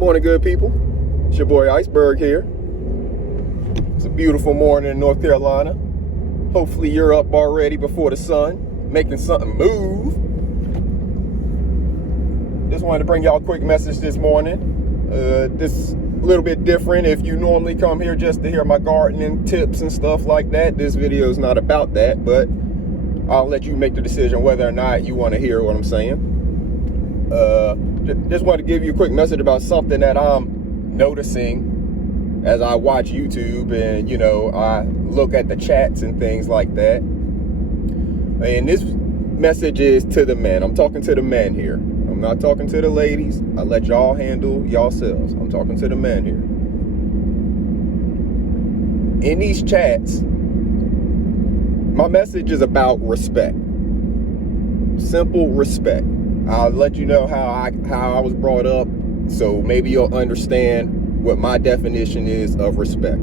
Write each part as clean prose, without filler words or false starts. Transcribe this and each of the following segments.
Morning, good people. It's your boy Iceberg here. It's a beautiful morning in North Carolina. Hopefully you're up already before the sun, making something move. Just wanted to bring y'all a quick message this morning. This a little bit different. If you normally come here just to hear my gardening tips and stuff like that, this video is not about that, but I'll let you make the decision whether or not you want to hear what I'm saying. Just wanted to give you a quick message about something that I'm noticing as I watch YouTube and, I look at the chats and things like that. And this message is to the men. I'm talking to the men here. I'm not talking to the ladies. I let y'all handle yourselves. I'm talking to the men here. In these chats, my message is about respect. Simple respect. I'll let you know how I was brought up, so maybe you'll understand what my definition is of respect.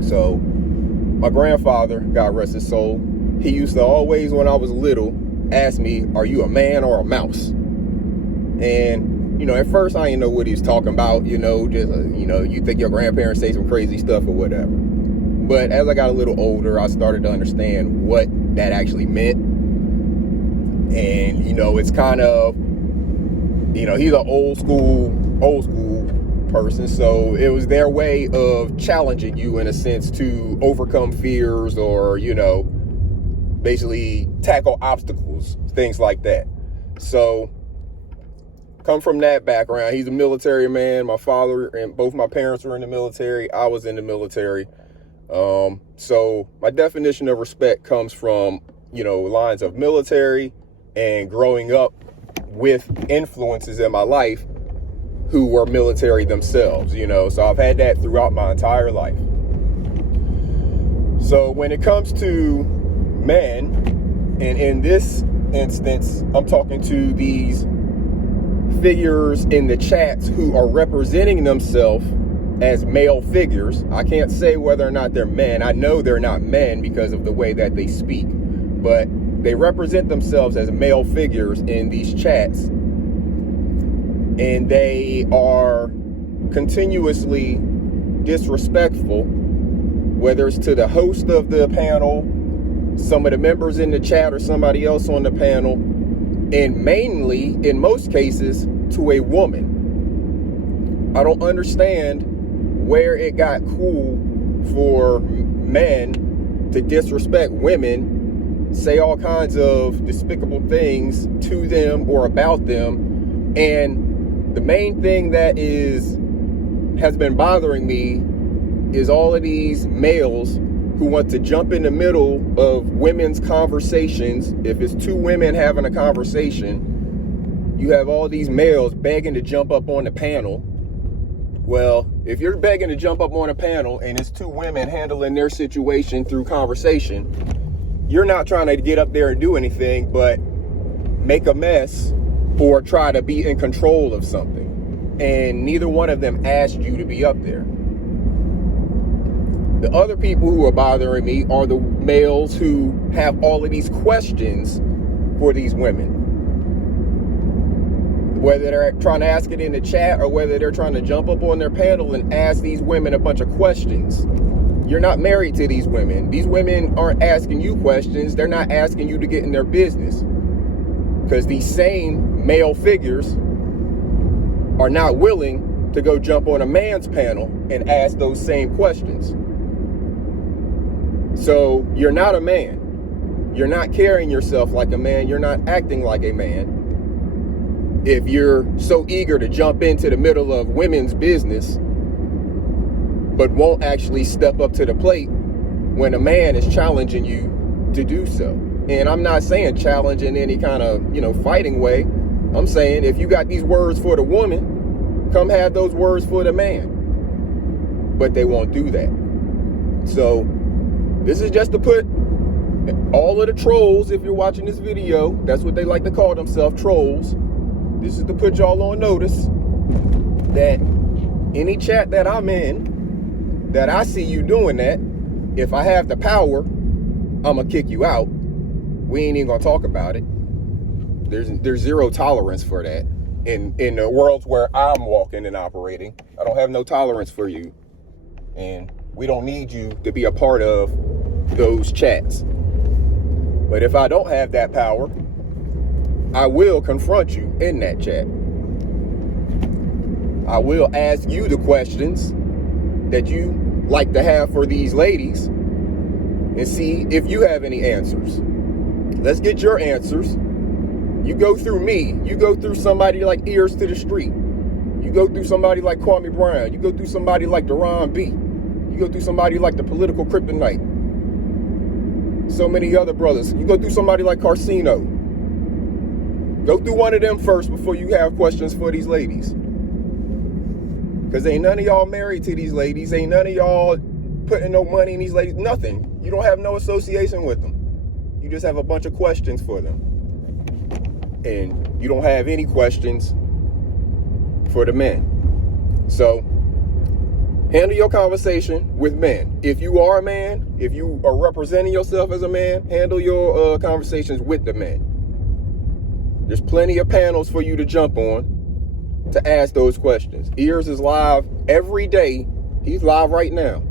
So, my grandfather, God rest his soul, he used to always, when I was little, ask me, "Are you a man or a mouse?" And, at first I didn't know what he was talking about, you think your grandparents say some crazy stuff or whatever. But as I got a little older, I started to understand what that actually meant. And, it's kind of, he's an old school person. So it was their way of challenging you in a sense to overcome fears or, basically tackle obstacles, things like that. So come from that background. He's a military man. My father and both my parents were in the military. I was in the military. So my definition of respect comes from, lines of military and growing up with influences in my life who were military themselves, so I've had that throughout my entire life. So when it comes to men, and in this instance, I'm talking to these figures in the chats who are representing themselves as male figures. I can't say whether or not they're men. I know they're not men because of the way that they speak, but they represent themselves as male figures in these chats, and they are continuously disrespectful, whether it's to the host of the panel, some of the members in the chat, or somebody else on the panel, and mainly, in most cases, to a woman. I don't understand where it got cool for men to disrespect women, say all kinds of despicable things to them or about them. And the main thing that has been bothering me is all of these males who want to jump in the middle of women's conversations. If it's two women having a conversation, you have all these males begging to jump up on the panel. Well, if you're begging to jump up on a panel and it's two women handling their situation through conversation, you're not trying to get up there and do anything but make a mess or try to be in control of something. And neither one of them asked you to be up there. The other people who are bothering me are the males who have all of these questions for these women. Whether they're trying to ask it in the chat or whether they're trying to jump up on their panel and ask these women a bunch of questions. You're not married to these women. These women aren't asking you questions. They're not asking you to get in their business. Because these same male figures are not willing to go jump on a man's panel and ask those same questions. So you're not a man. You're not carrying yourself like a man. You're not acting like a man. If you're so eager to jump into the middle of women's business, but won't actually step up to the plate when a man is challenging you to do so. And I'm not saying challenge in any kind of, fighting way. I'm saying if you got these words for the woman, come have those words for the man. But they won't do that. So this is just to put all of the trolls, if you're watching this video, that's what they like to call themselves, trolls. This is to put y'all on notice that any chat that I'm in, that I see you doing that, if I have the power, I'm gonna kick you out. We ain't even gonna talk about it. There's zero tolerance for that. in the worlds where I'm walking and operating. I don't have no tolerance for you. And we don't need you to be a part of those chats. But if I don't have that power, I will confront you in that chat. I will ask you the questions that you like to have for these ladies and see if you have any answers. Let's get your answers. You go through me. You go through somebody like Ears to the Street. You go through somebody like Kwame Brown. You go through somebody like Deron B. You go through somebody like the Political Kryptonite. So many other brothers. You go through somebody like Carcino. Go through one of them first before you have questions for these ladies. Because ain't none of y'all married to these ladies. Ain't none of y'all putting no money in these ladies. Nothing. You don't have no association with them. You just have a bunch of questions for them. And you don't have any questions for the men. So handle your conversation with men. If you are a man, if you are representing yourself as a man, handle your conversations with the men. There's plenty of panels for you to jump on to ask those questions. Ears is live every day. He's live right now.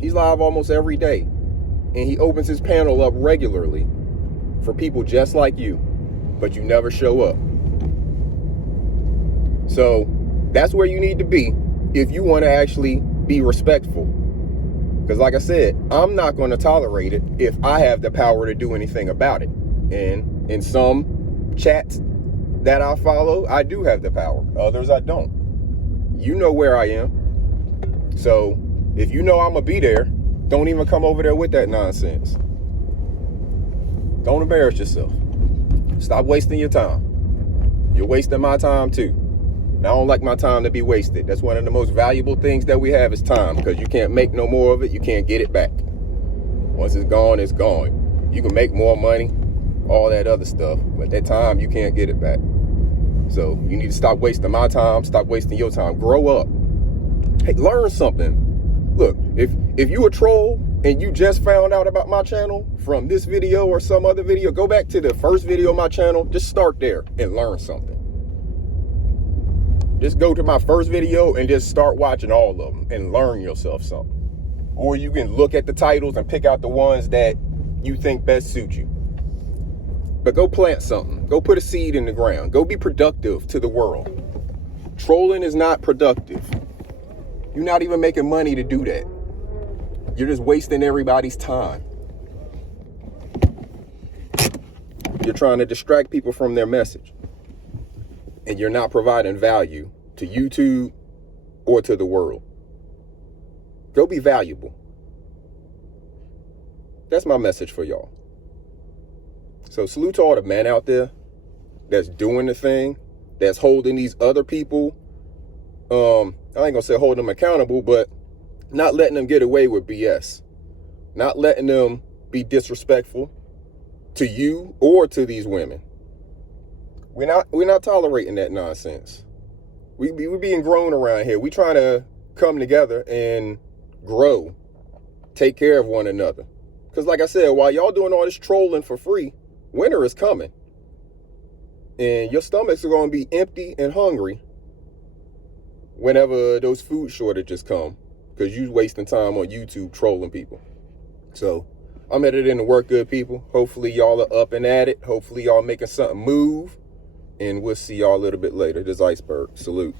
He's live almost every day. And he opens his panel up regularly for people just like you, but you never show up. So that's where you need to be if you want to actually be respectful. Because like I said, I'm not going to tolerate it if I have the power to do anything about it. And in some chats that I follow, I do have the power. Others I don't. You know where I am. So if you know I'm going to be there, don't even come over there with that nonsense. Don't embarrass yourself. Stop wasting your time. You're wasting my time too. And I don't like my time to be wasted. That's one of the most valuable things that we have is time, because you can't make no more of it. You can't get it back. Once it's gone, it's gone. You can make more money, all that other stuff, but that time, you can't get it back. So you need to stop wasting my time. Stop wasting your time. Grow up. Hey, learn something. Look, if you a troll and you just found out about my channel from this video or some other video, go back to the first video of my channel. Just start there and learn something. Just go to my first video and just start watching all of them and learn yourself something. Or you can look at the titles and pick out the ones that you think best suit you. But go plant something. Go put a seed in the ground. Go be productive to the world. Trolling is not productive. You're not even making money to do that. You're just wasting everybody's time. You're trying to distract people from their message. And you're not providing value to YouTube or to the world. Go be valuable. That's my message for y'all. So salute to all the men out there that's doing the thing, that's holding these other people. I ain't gonna say hold them accountable, but not letting them get away with BS. Not letting them be disrespectful to you or to these women. We're not tolerating that nonsense. We being grown around here. We trying to come together and grow, take care of one another. Because like I said, while y'all doing all this trolling for free, winter is coming. And your stomachs are going to be empty and hungry whenever those food shortages come, because you wasting time on YouTube trolling people. So I'm headed in to work, good people. Hopefully y'all are up and at it. Hopefully y'all making something move. And we'll see y'all a little bit later. This is Iceberg. Salute.